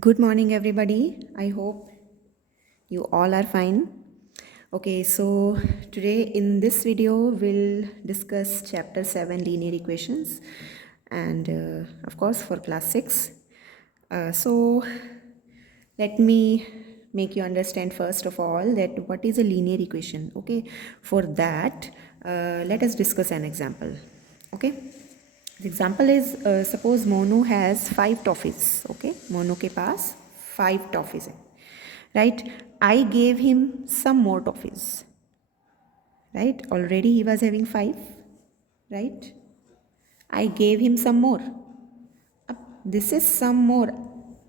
Good morning, everybody. I hope you all are fine. Okay, so today in this video, we'll discuss chapter 7 linear equations and of course for class 6. So let me make you understand first of all that what is a linear equation. Okay, for that, let us discuss an example. Okay. The example is suppose Monu has 5 toffees. Okay, Monu के पास 5 toffees है, right? I gave him some more toffees, right? Already he was having 5, right? I gave him some more. This is some more.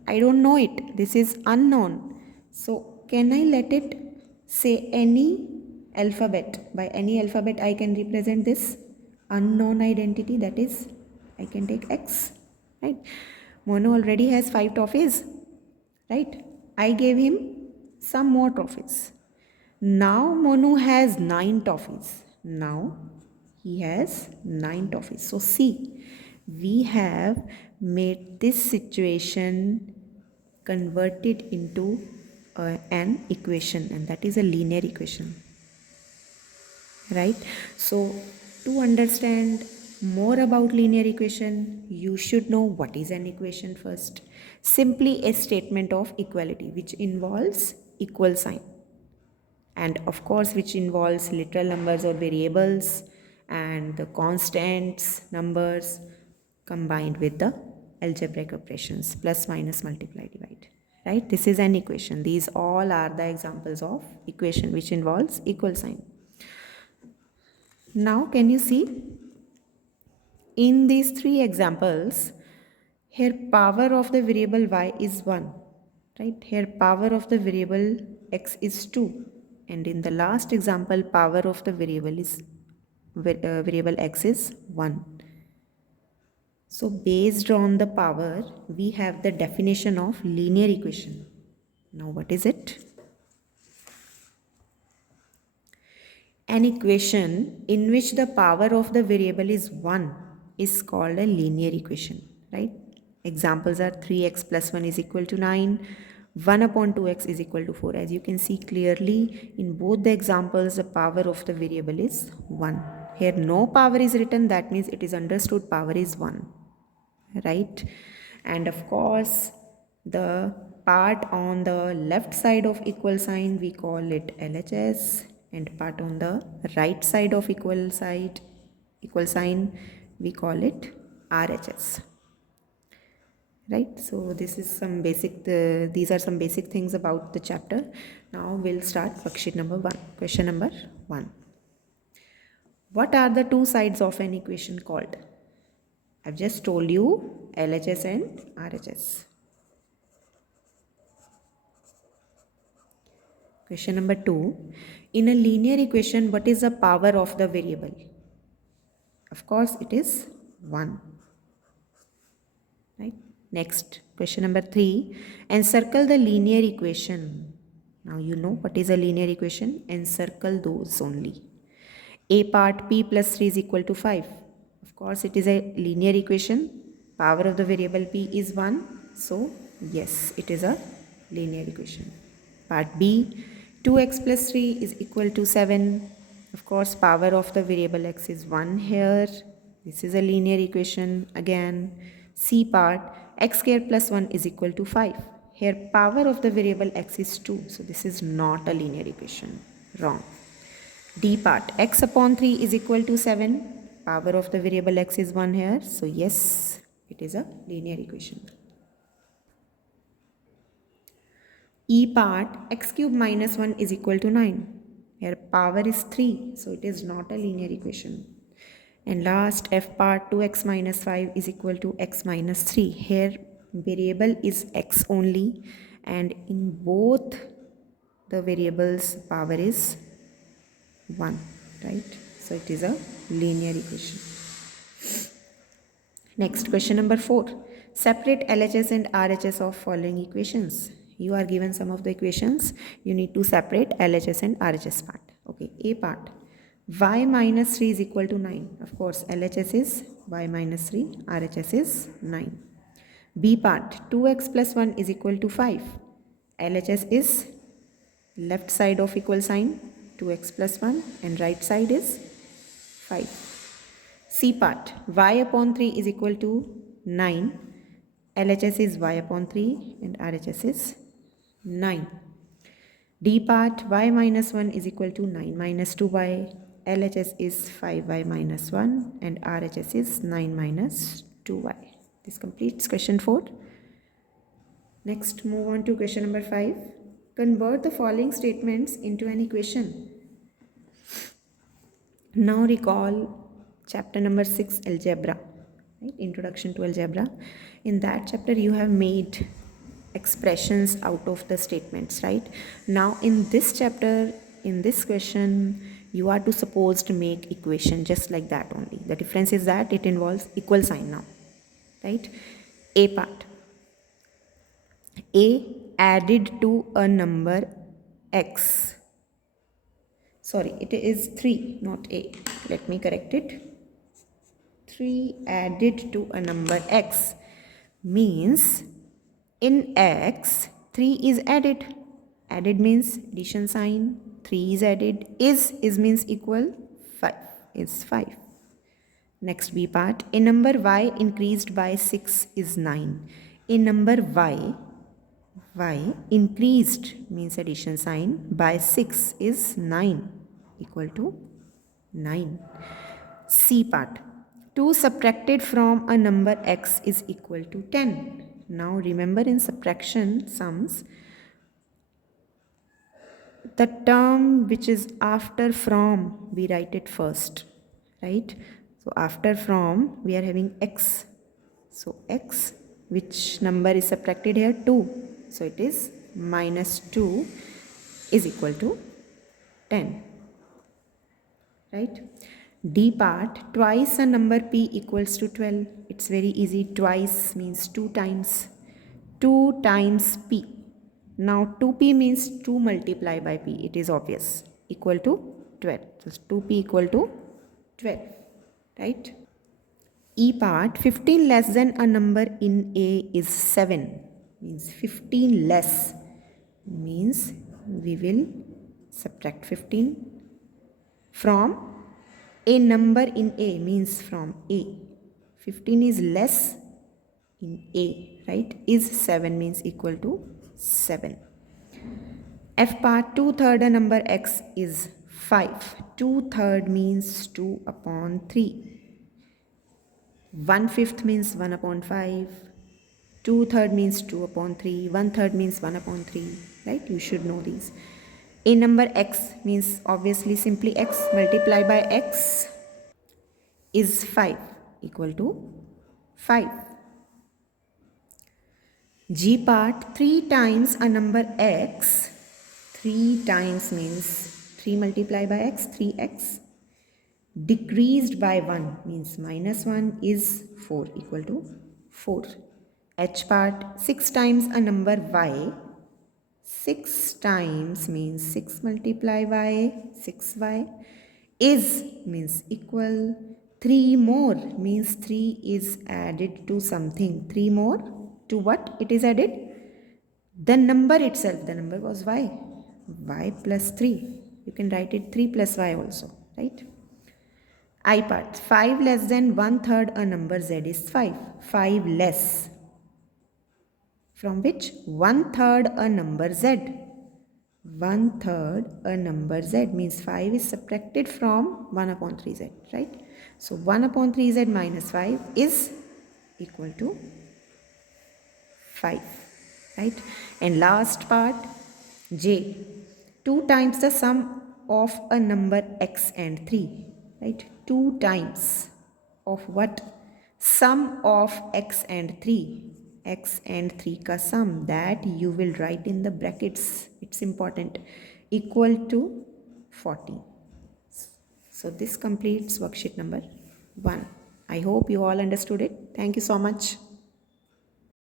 I don't know it. This is unknown. So can I let it say any alphabet? By any alphabet I can represent this unknown identity, that is I can take X, right? Mono already has 5 toffees, right? I gave him some more toffees. Now Monu has 9 toffees. Now he has 9 toffees. So see, we have made this situation converted into an equation, and that is a linear equation, right? So to understand more about linear equation, you should know what is an equation first. Simply a statement of equality which involves equal sign, and of course which involves literal numbers or variables and the constants numbers combined with the algebraic operations plus minus multiply divide, right? This is an equation. These all are the examples of equation which involves equal sign. Now can you see in these 3 examples, here power of the variable y is 1, right? Here power of the variable x is 2, and in the last example power of the variable x is 1. So based on the power, we have the definition of linear equation. Now what is it? An equation in which the power of the variable is 1 is called a linear equation, right? Examples are 3x plus 1 is equal to 9, 1 upon 2x is equal to 4. As you can see clearly in both the examples, the power of the variable is 1. Here no power is written, that means it is understood power is 1, right? And of course, the part on the left side of equal sign, we call it LHS, and part on the right side of equal sign, we call it RHS. Right, so this is some basic these are some basic things about the chapter. Now we'll start worksheet number 1. Question number 1. What are the two sides of an equation called? I've just told you LHS and RHS. Question number 2. In a linear equation, what is the power of the variable? Of course, it is 1. Right? Next, question number 3. Encircle the linear equation. Now you know what is a linear equation. Encircle those only. A part p plus 3 is equal to 5. Of course, it is a linear equation. Power of the variable p is 1. So, yes, it is a linear equation. Part B, 2x plus 3 is equal to 7. Of course, power of the variable x is 1 here. This is a linear equation again. C part, x square plus 1 is equal to 5. Here, power of the variable x is 2. So, this is not a linear equation. Wrong. D part, x upon 3 is equal to 7. Power of the variable x is 1 here. So, yes, it is a linear equation. E part, x cube minus 1 is equal to 9. Here power is 3, so it is not a linear equation. And last, F part, 2x minus 5 is equal to x minus 3. Here variable is x only, and in both the variables power is 1, right? So it is a linear equation. Next, question number 4. Separate LHS and RHS of following equations. You are given some of the equations. You need to separate LHS and RHS part. Okay, A part. Y minus 3 is equal to 9. Of course, LHS is y minus 3, RHS is 9. B part, 2x plus 1 is equal to 5. LHS is left side of equal sign, 2x plus 1, and right side is 5. C part, y upon 3 is equal to 9. LHS is y upon 3 and RHS is 9. D part, y minus 1 is equal to 9 minus 2y. LHS is 5y minus 1 and RHS is 9 minus 2y. This completes question 4. Next, move on to question number 5. Convert the following statements into an equation. Now recall chapter number 6, algebra, right? Introduction to algebra. In that chapter you have made expressions out of the statements, right? Now in this chapter, in this question, you are to suppose to make equation just like that only. The difference is that it involves equal sign now, right? A part, A added to a number x. Sorry, it is 3, not A. Let me correct it. 3 added to a number x means in x 3 is added. Added means addition sign. 3 is added. Is means equal. 5 is 5. Next B part. A number y increased by 6 is 9. A number y increased means addition sign by 6 is 9 equal to 9. C part. 2 subtracted from a number x is equal to 10. Now remember in subtraction sums, the term which is after from, we write it first, right? So after from, we are having x. So x, which number is subtracted here? 2. So it is minus 2 is equal to 10, right? D part, twice a number p equals to 12. It's very easy. Twice means 2 times. 2 times p. Now 2p means 2 multiplied by p. It is obvious. Equal to 12. So 2p equal to 12. Right? E part, 15 less than a number in A is 7. Means 15 less. Means we will subtract 15 from a number in A, means from A. 15 is less in A, right? Is 7 means equal to 7. F part, 2/3 a number x is 5. 2/3 means 2 upon 3. 1/5 means 1 upon 5. 2/3 means 2 upon 3. 1/3 means 1 upon 3. Right? You should know these. A number x means obviously simply x multiplied by x is 5 equal to 5. G part, 3 times a number x. 3 times means 3 multiplied by x, 3x. Decreased by 1 means minus 1 is 4 equal to 4. H part, 6 times a number y. 6 times means 6 multiplied by 6y. Is means equal. 3 more means 3 is added to something. 3 more to what it is added? The number itself. The number was y. Y plus 3. You can write it 3 plus y also. Right? I part. 5 less than 1/3 a number z is 5. 5 less. From which? 1/3 a number z. 1/3 a number z means 5 is subtracted from 1 upon 3z, right? So 1 upon 3z minus 5 is equal to 5, right? And last part, J. 2 times the sum of a number x and 3, right? 2 times of what? Sum of x and 3. X and 3 ka sum, that you will write in the brackets. It's important. Equal to 40. So this completes worksheet number 1. I hope you all understood it. Thank you so much.